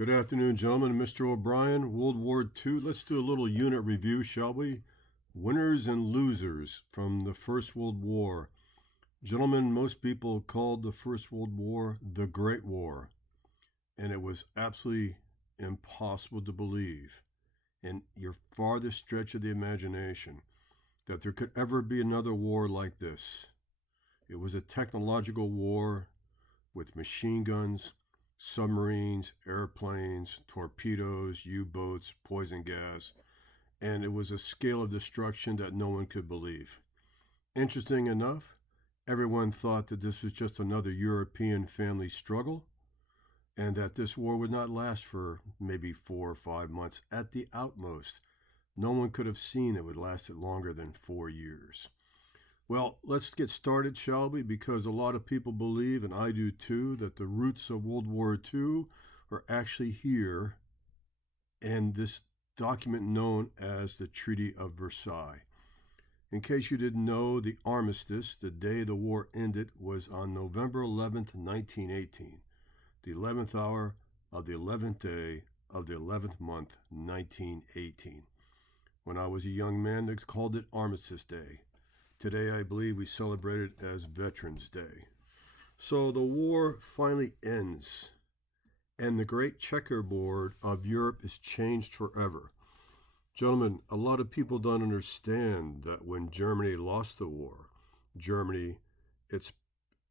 Good afternoon, gentlemen. Mr. O'Brien, World War II. Let's do a little unit review, shall we? Winners and losers from the First World War. Gentlemen, most people called the First World War the Great War, and it was absolutely impossible to believe in your farthest stretch of the imagination that there could ever be another war like this. It was a technological war with machine guns, submarines, airplanes, torpedoes, U-boats, poison gas, and it was a scale of destruction that no one could believe. Interesting enough, everyone thought that this was just another European family struggle and that this war would not last for maybe 4 or 5 months at the utmost. No one could have seen it would last longer than 4 years. Well, let's get started, shall we? Because a lot of people believe, and I do too, that the roots of World War II are actually here in this document known as the Treaty of Versailles. In case you didn't know, the armistice, the day the war ended, was on November 11th, 1918, the 11th hour of the 11th day of the 11th month, 1918. When I was a young man, they called it Armistice Day. Today, I believe we celebrate it as Veterans Day. So the war finally ends, and the great checkerboard of Europe is changed forever. Gentlemen, a lot of people don't understand that when Germany lost the war, Germany, its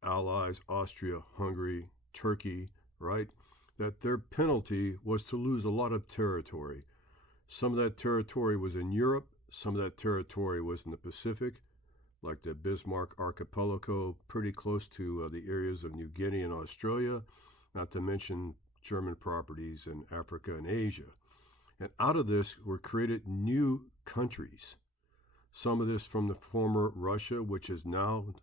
allies, Austria, Hungary, Turkey, right, that their penalty was to lose a lot of territory. Some of that territory was in Europe, some of that territory was in the Pacific, like the Bismarck Archipelago, pretty close to the areas of New Guinea and Australia, not to mention German properties in Africa and Asia. And out of this were created new countries. Some of this from the former Russia, which is now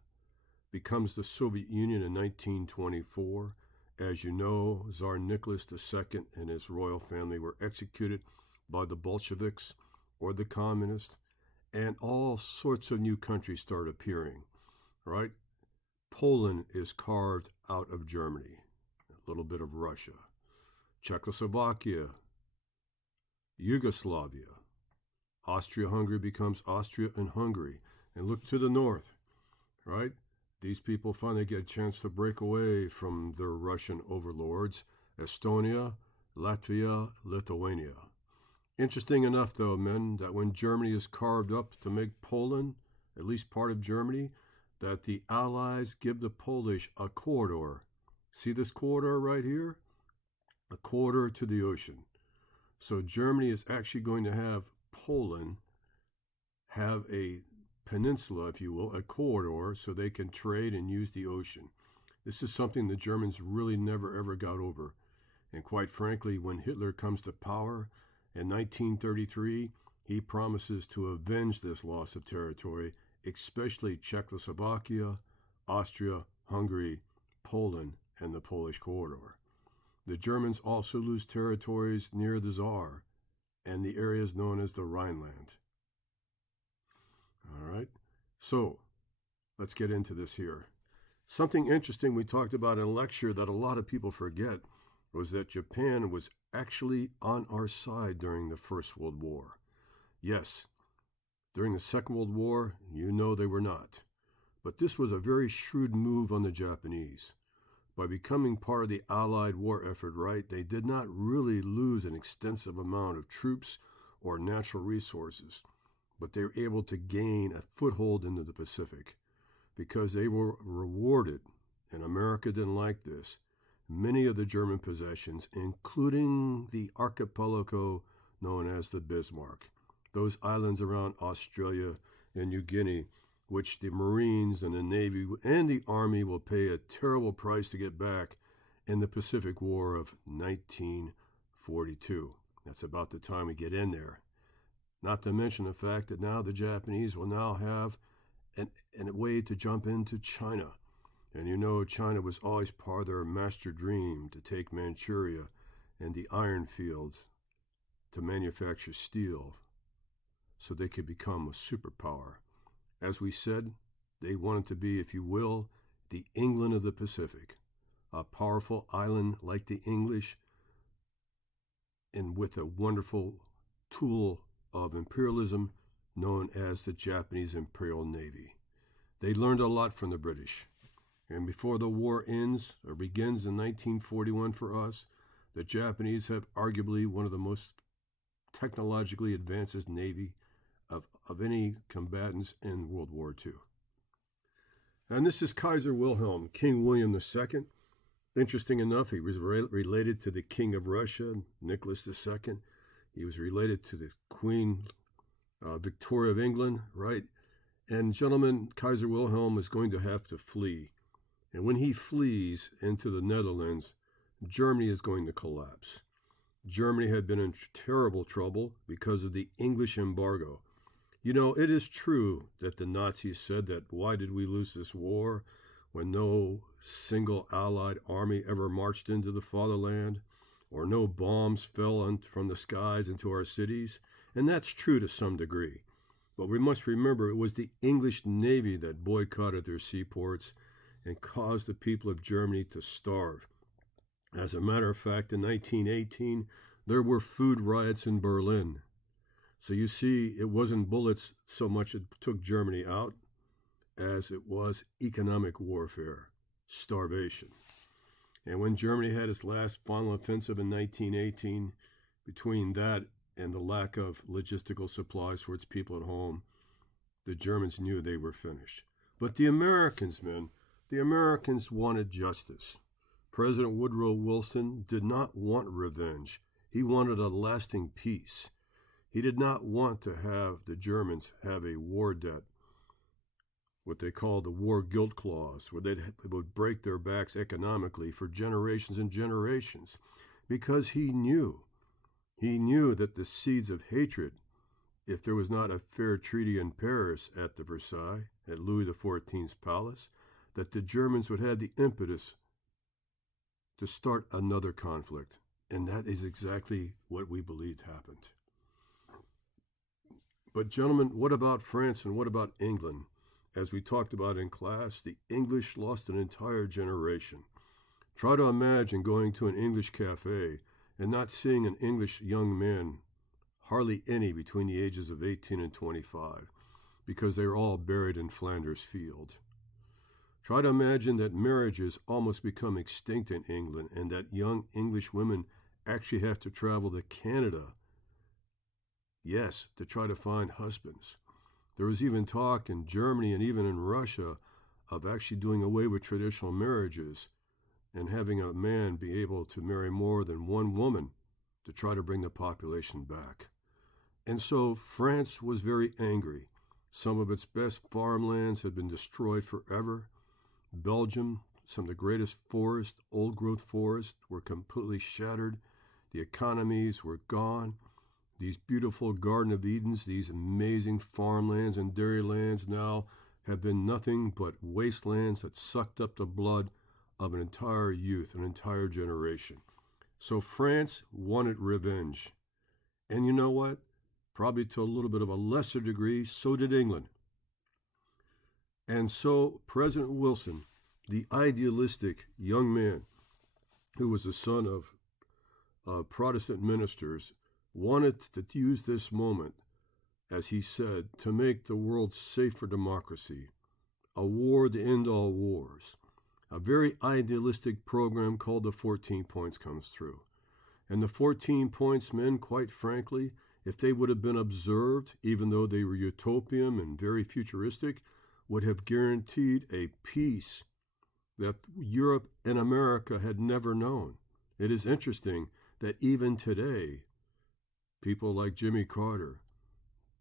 becomes the Soviet Union in 1924. As you know, Tsar Nicholas II and his royal family were executed by the Bolsheviks or the communists, and all sorts of new countries start appearing, right? Poland is carved out of Germany, a little bit of Russia. Czechoslovakia, Yugoslavia. Austria-Hungary becomes Austria and Hungary. And look to the north, right? These people finally get a chance to break away from their Russian overlords. Estonia, Latvia, Lithuania. Interesting enough, though, men, that when Germany is carved up to make Poland, at least part of Germany, that the Allies give the Polish a corridor. See this corridor right here? A corridor to the ocean. So Germany is actually going to have Poland have a peninsula, if you will, a corridor, so they can trade and use the ocean. This is something the Germans really never, ever got over. And quite frankly, when Hitler comes to power, in 1933, he promises to avenge this loss of territory, especially Czechoslovakia, Austria, Hungary, Poland, and the Polish corridor. The Germans also lose territories near the Tsar and the areas known as the Rhineland. All right, so let's get into this here. Something interesting we talked about in a lecture that a lot of people forget was that Japan was actually on our side during the First World War. Yes, during the Second World War, you know they were not. But this was a very shrewd move on the Japanese. By becoming part of the Allied war effort, right, they did not really lose an extensive amount of troops or natural resources, but they were able to gain a foothold into the Pacific because they were rewarded, and America didn't like this, many of the German possessions, including the archipelago known as the Bismarck, those islands around Australia and New Guinea, which the Marines and the Navy and the Army will pay a terrible price to get back in the Pacific War of 1942. That's about the time we get in there. Not to mention the fact that now the Japanese will now have a way to jump into China. And you know China was always part of their master dream to take Manchuria and the iron fields to manufacture steel so they could become a superpower. As we said, they wanted to be, if you will, the England of the Pacific, a powerful island like the English, and with a wonderful tool of imperialism known as the Japanese Imperial Navy. They learned a lot from the British. And before the war ends or begins in 1941 for us, the Japanese have arguably one of the most technologically advanced navy of any combatants in World War II. And this is Kaiser Wilhelm, King William II. Interesting enough, he was related to the King of Russia, Nicholas II. He was related to the Queen Victoria of England, right? And gentlemen, Kaiser Wilhelm is going to have to flee. And when he flees into the Netherlands, Germany is going to collapse. Germany had been in terrible trouble because of the English embargo. You know, it is true that the Nazis said that why did we lose this war when no single Allied army ever marched into the fatherland or no bombs fell from the skies into our cities? And that's true to some degree. But we must remember it was the English Navy that boycotted their seaports and caused the people of Germany to starve. As a matter of fact, in 1918, there were food riots in Berlin. So you see, it wasn't bullets so much that took Germany out as it was economic warfare, starvation. And when Germany had its last final offensive in 1918, between that and the lack of logistical supplies for its people at home, the Germans knew they were finished. But the Americans, men, the Americans wanted justice. President Woodrow Wilson did not want revenge. He wanted a lasting peace. He did not want to have the Germans have a war debt, what they call the war guilt clause, where they would break their backs economically for generations and generations, because he knew that the seeds of hatred, if there was not a fair treaty in Paris at the Versailles, at Louis XIV's palace, that the Germans would have the impetus to start another conflict. And that is exactly what we believed happened. But gentlemen, what about France and what about England? As we talked about in class, the English lost an entire generation. Try to imagine going to an English cafe and not seeing an English young man, hardly any between the ages of 18 and 25, because they were all buried in Flanders Field. Try to imagine that marriages almost become extinct in England and that young English women actually have to travel to Canada, yes, to try to find husbands. There was even talk in Germany and even in Russia of actually doing away with traditional marriages and having a man be able to marry more than one woman to try to bring the population back. And so France was very angry. Some of its best farmlands had been destroyed forever. Belgium, some of the greatest forests, old-growth forests, were completely shattered. The economies were gone. These beautiful Garden of Edens, these amazing farmlands and dairy lands now have been nothing but wastelands that sucked up the blood of an entire youth, an entire generation. So France wanted revenge. And you know what? Probably to a little bit of a lesser degree, so did England. And so President Wilson, the idealistic young man who was the son of Protestant ministers, wanted to use this moment, as he said, to make the world safe for democracy, a war to end all wars. A very idealistic program called the 14 Points comes through. And the 14 Points, men, quite frankly, if they would have been observed, even though they were utopian and very futuristic, would have guaranteed a peace that Europe and America had never known. It is interesting that even today, people like Jimmy Carter,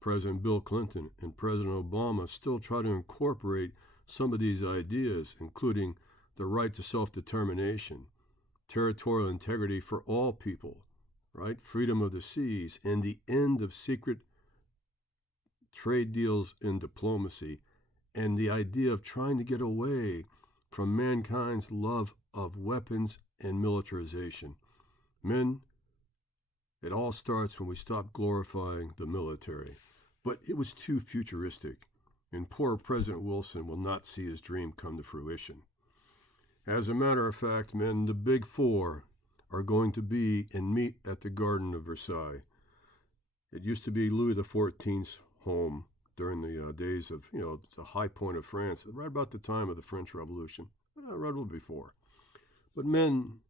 President Bill Clinton, and President Obama still try to incorporate some of these ideas, including the right to self-determination, territorial integrity for all people, right? Freedom of the seas, and the end of secret trade deals in diplomacy, and the idea of trying to get away from mankind's love of weapons and militarization. Men, it all starts when we stop glorifying the military. But it was too futuristic, and poor President Wilson will not see his dream come to fruition. As a matter of fact, men, the Big Four are going to be and meet at the Garden of Versailles. It used to be Louis XIV's home during the days of, the high point of France, right about the time of the French Revolution, right before. But men,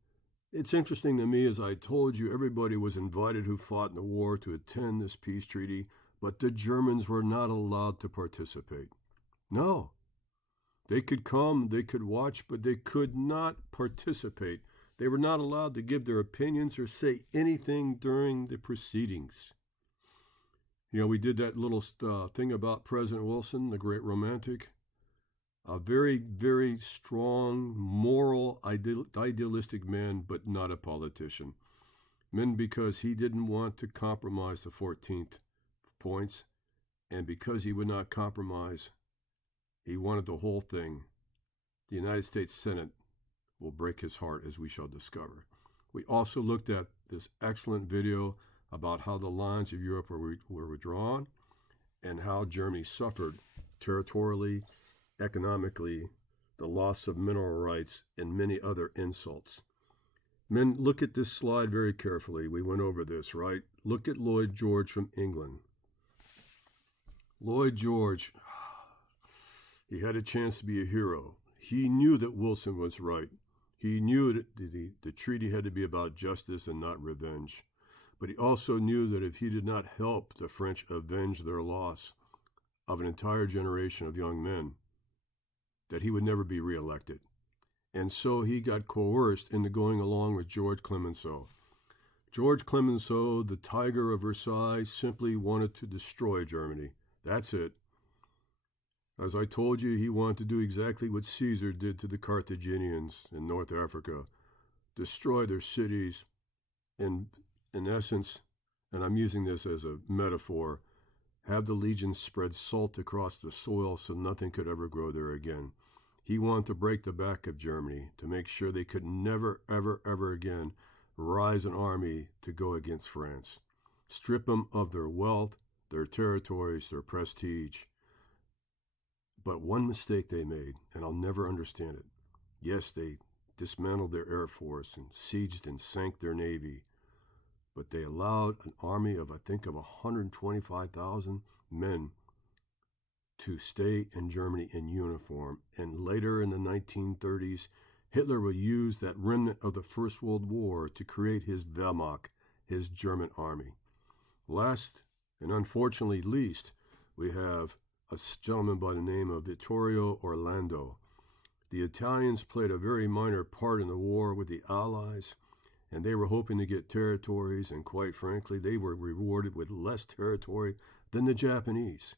it's interesting to me, as I told you, everybody was invited who fought in the war to attend this peace treaty, but the Germans were not allowed to participate. No. They could come, they could watch, but they could not participate. They were not allowed to give their opinions or say anything during the proceedings. We did that little thing about President Wilson, the great romantic. A very, very strong, moral, idealistic man, but not a politician. Men because he didn't want to compromise the 14th points, and because he would not compromise, he wanted the whole thing. The United States Senate will break his heart, as we shall discover. We also looked at this excellent video about how the lines of Europe were withdrawn and how Germany suffered territorially, economically, the loss of mineral rights, and many other insults. Men, look at this slide very carefully. We went over this, right? Look at Lloyd George from England. Lloyd George, he had a chance to be a hero. He knew that Wilson was right. He knew that the treaty had to be about justice and not revenge. But he also knew that if he did not help the French avenge their loss of an entire generation of young men, that he would never be reelected. And so he got coerced into going along with George Clemenceau. George Clemenceau, the Tiger of Versailles, simply wanted to destroy Germany. That's it. As I told you, he wanted to do exactly what Caesar did to the Carthaginians in North Africa, destroy their cities, and in essence, and I'm using this as a metaphor, have the legions spread salt across the soil so nothing could ever grow there again. He wanted to break the back of Germany to make sure they could never, ever, ever again rise an army to go against France. Strip them of their wealth, their territories, their prestige. But one mistake they made, and I'll never understand it. Yes, they dismantled their air force and sieged and sank their navy, but they allowed an army of, I think, of 125,000 men to stay in Germany in uniform. And later in the 1930s, Hitler would use that remnant of the First World War to create his Wehrmacht, his German army. Last, and unfortunately least, we have a gentleman by the name of Vittorio Orlando. The Italians played a very minor part in the war with the Allies, and they were hoping to get territories, and quite frankly, they were rewarded with less territory than the Japanese.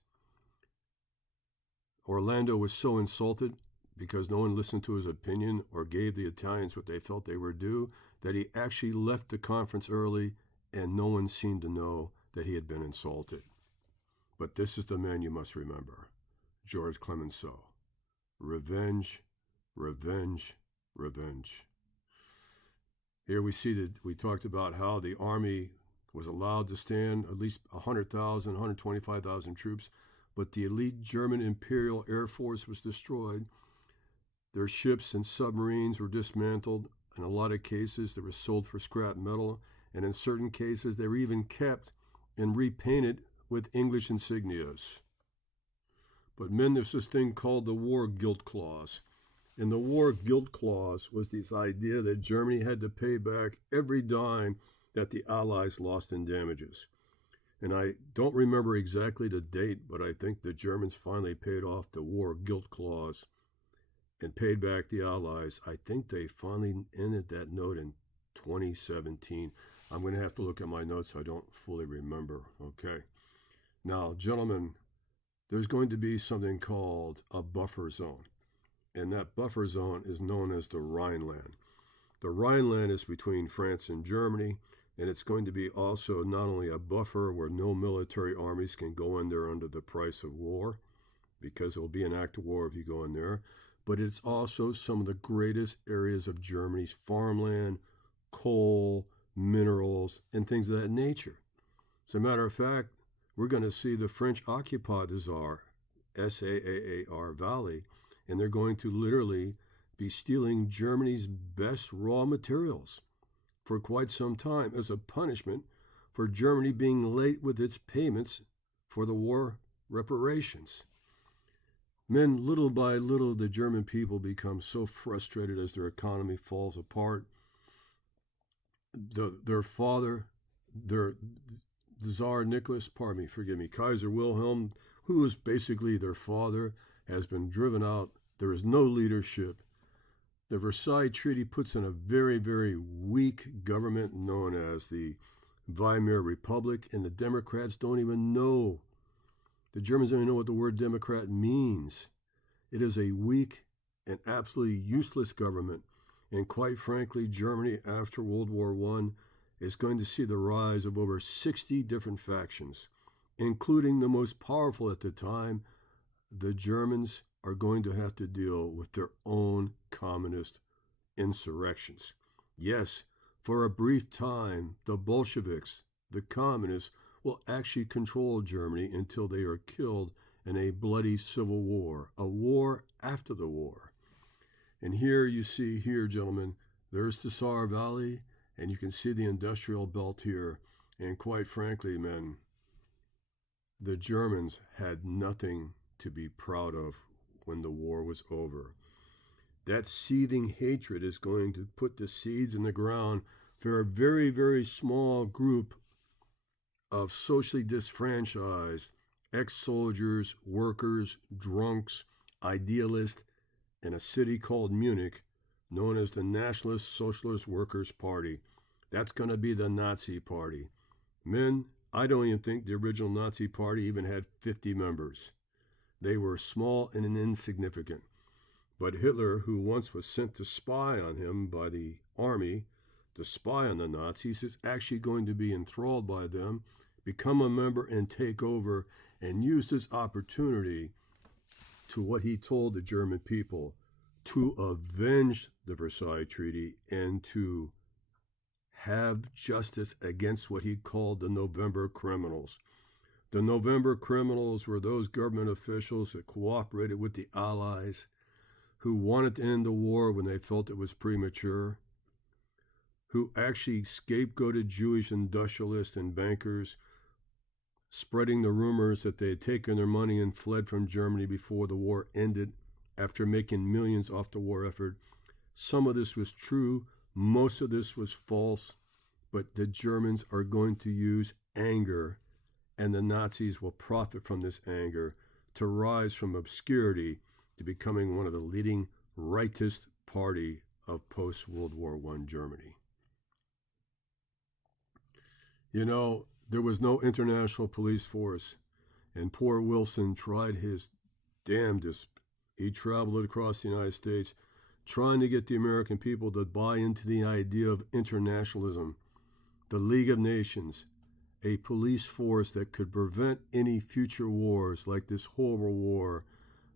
Orlando was so insulted because no one listened to his opinion or gave the Italians what they felt they were due, that he actually left the conference early, and no one seemed to know that he had been insulted. But this is the man you must remember, George Clemenceau. Revenge, revenge, revenge. Here we see that we talked about how the army was allowed to stand at least 100,000, 125,000 troops, but the elite German Imperial Air Force was destroyed. Their ships and submarines were dismantled. In a lot of cases, they were sold for scrap metal, and in certain cases, they were even kept and repainted with English insignias. But men, there's this thing called the War Guilt Clause. And the War Guilt Clause was this idea that Germany had to pay back every dime that the Allies lost in damages. And I don't remember exactly the date, but I think the Germans finally paid off the War Guilt Clause and paid back the Allies. I think they finally ended that note in 2017. I'm going to have to look at my notes. I don't fully remember. Okay. Now, gentlemen, there's going to be something called a buffer zone. And that buffer zone is known as the Rhineland. The Rhineland is between France and Germany, and it's going to be also not only a buffer where no military armies can go in there under the price of war, because it will be an act of war if you go in there, but it's also some of the greatest areas of Germany's farmland, coal, minerals, and things of that nature. As a matter of fact, we're going to see the French occupy the Saar, S-A-A-A-R Valley, and they're going to literally be stealing Germany's best raw materials for quite some time as a punishment for Germany being late with its payments for the war reparations. Men, little by little, the German people become so frustrated as their economy falls apart. Their father, the Tsar Nicholas, Kaiser Wilhelm, who was basically their father, has been driven out. There is no leadership. The Versailles Treaty puts in a very, very weak government known as the Weimar Republic, and the Democrats don't even know. The Germans don't even know what the word Democrat means. It is a weak and absolutely useless government. And quite frankly, Germany after World War I is going to see the rise of over 60 different factions, including the most powerful at the time. The Germans are going to have to deal with their own communist insurrections. Yes, for a brief time, the Bolsheviks, the communists, will actually control Germany until they are killed in a bloody civil war, a war after the war. And here you see, gentlemen, there's the Saar Valley, and you can see the industrial belt here. And quite frankly, men, the Germans had nothing to be proud of when the war was over. That seething hatred is going to put the seeds in the ground for a very, very small group of socially disfranchised ex-soldiers, workers, drunks, idealists in a city called Munich, known as the Nationalist Socialist Workers' Party. That's going to be the Nazi Party. Men, I don't even think the original Nazi Party even had 50 members. They were small and insignificant. But Hitler, who once was sent to spy on him by the army, to spy on the Nazis, is actually going to be enthralled by them, become a member, and take over, and use this opportunity to what he told the German people, to avenge the Versailles Treaty and to have justice against what he called the November criminals. The November criminals were those government officials that cooperated with the Allies, who wanted to end the war when they felt it was premature, who actually scapegoated Jewish industrialists and bankers, spreading the rumors that they had taken their money and fled from Germany before the war ended after making millions off the war effort. Some of this was true, most of this was false, but the Germans are going to use anger, and the Nazis will profit from this anger to rise from obscurity to becoming one of the leading rightist party of post-World War I Germany. You know, there was no international police force, and poor Wilson tried his damnedest. He traveled across the United States trying to get the American people to buy into the idea of internationalism, the League of Nations, a police force that could prevent any future wars like this horrible war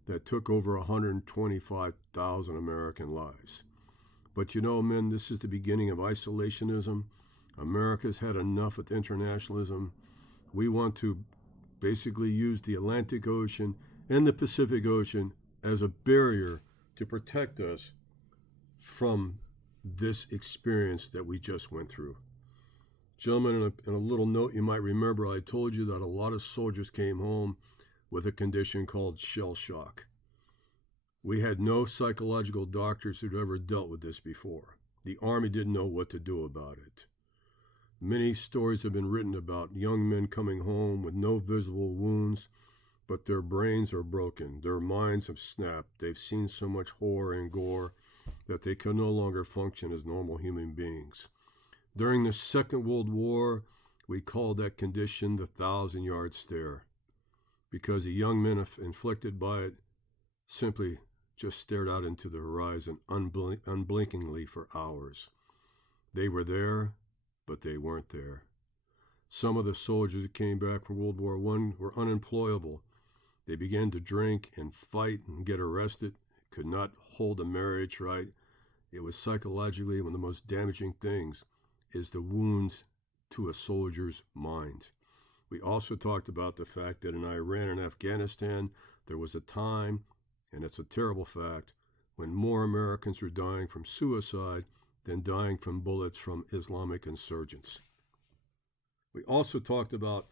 that took over 125,000 American lives. But you know, men, this is the beginning of isolationism. America's had enough with internationalism. We want to basically use the Atlantic Ocean and the Pacific Ocean as a barrier to protect us from this experience that we just went through. Gentlemen, in a little note, you might remember I told you that a lot of soldiers came home with a condition called shell shock. We had no psychological doctors who'd ever dealt with this before. The Army didn't know what to do about it. Many stories have been written about young men coming home with no visible wounds, but their brains are broken. Their minds have snapped. They've seen so much horror and gore that they can no longer function as normal human beings. During the Second World War, we called that condition the 1,000-yard stare, because the young men inflicted by it simply just stared out into the horizon unblinkingly for hours. They were there, but they weren't there. Some of the soldiers who came back from World War I were unemployable. They began to drink and fight and get arrested, could not hold a marriage right. It was psychologically one of the most damaging things is the wounds to a soldier's mind. We also talked about the fact that in Iran and Afghanistan, there was a time, and it's a terrible fact, when more Americans were dying from suicide than dying from bullets from Islamic insurgents. We also talked about,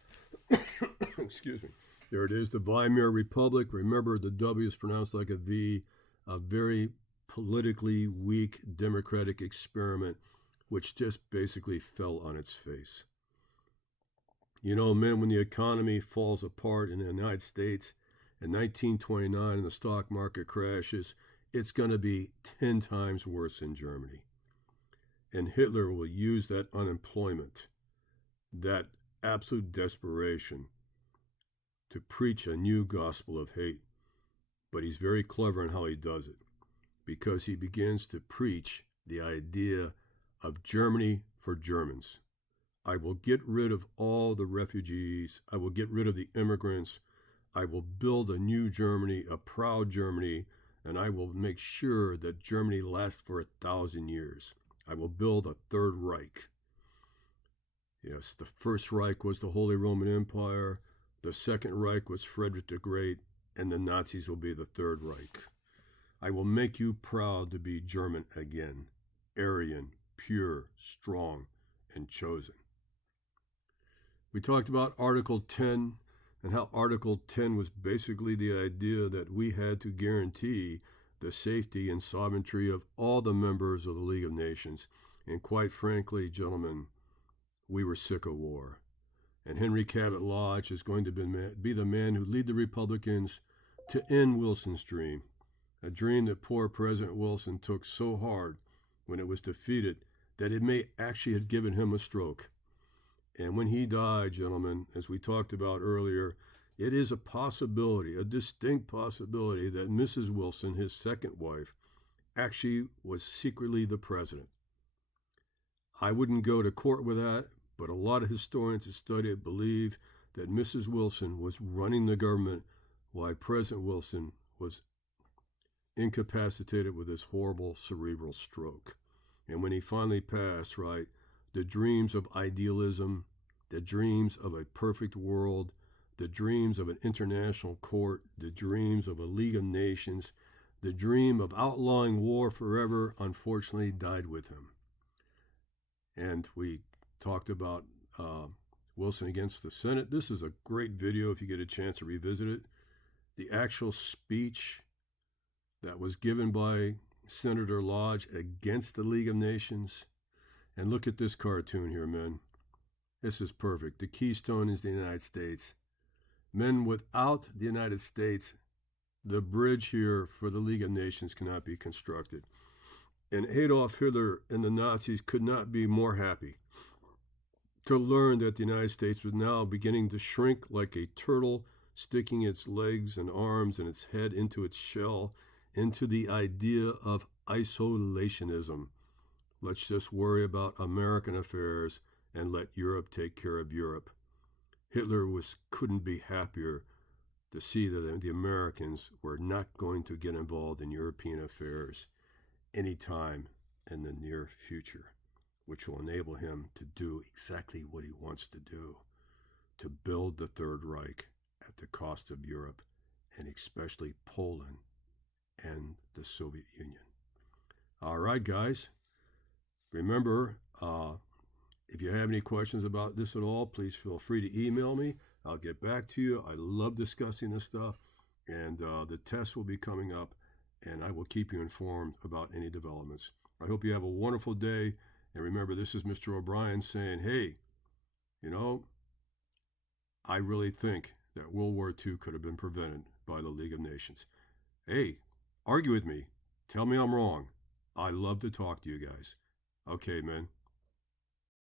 excuse me, there it is, the Weimar Republic. Remember, the W is pronounced like a V, a very politically weak democratic experiment, which just basically fell on its face. You know, men, when the economy falls apart in the United States in 1929 and the stock market crashes, it's going to be 10 times worse in Germany. And Hitler will use that unemployment, that absolute desperation, to preach a new gospel of hate. But he's very clever in how he does it, because he begins to preach the idea of Germany for Germans. I will get rid of all the refugees. I will get rid of the immigrants. I will build a new Germany, a proud Germany, and I will make sure that Germany lasts for 1,000 years. I will build a Third Reich. Yes, the First Reich was the Holy Roman Empire. The Second Reich was Frederick the Great, and the Nazis will be the Third Reich. I will make you proud to be German again, Aryan, pure, strong, and chosen. We talked about Article 10 and how Article 10 was basically the idea that we had to guarantee the safety and sovereignty of all the members of the League of Nations. And quite frankly, gentlemen, we were sick of war. And Henry Cabot Lodge is going to be the man who lead the Republicans to end Wilson's dream, a dream that poor President Wilson took so hard when it was defeated that it may actually have given him a stroke. And when he died, gentlemen, as we talked about earlier, it is a possibility, a distinct possibility, that Mrs. Wilson, his second wife, actually was secretly the president. I wouldn't go to court with that, but a lot of historians that study it believe that Mrs. Wilson was running the government while President Wilson was incapacitated with this horrible cerebral stroke. And when he finally passed, right, the dreams of idealism, the dreams of a perfect world, the dreams of an international court, the dreams of a League of Nations, the dream of outlawing war forever, unfortunately died with him. And we talked about Wilson against the Senate. This is a great video if you get a chance to revisit it. The actual speech that was given by Senator Lodge against the League of Nations. And look at this cartoon here, men. This is perfect. The keystone is the United States. Men, without the United States, the bridge here for the League of Nations cannot be constructed. And Adolf Hitler and the Nazis could not be more happy to learn that the United States was now beginning to shrink like a turtle, sticking its legs and arms and its head into its shell, into the idea of isolationism. Let's just worry about American affairs and let Europe take care of Europe. Hitler couldn't be happier to see that the Americans were not going to get involved in European affairs anytime in the near future, which will enable him to do exactly what he wants to do, to build the Third Reich at the cost of Europe, and especially Poland and the Soviet Union. All right, guys. Remember, if you have any questions about this at all, please feel free to email me. I'll get back to you. I love discussing this stuff, and the test will be coming up, and I will keep you informed about any developments. I hope you have a wonderful day, and remember, this is Mr. O'Brien saying, hey, you know, I really think that World War II could have been prevented by the League of Nations. Hey, argue with me. Tell me I'm wrong. I love to talk to you guys. Okay, man.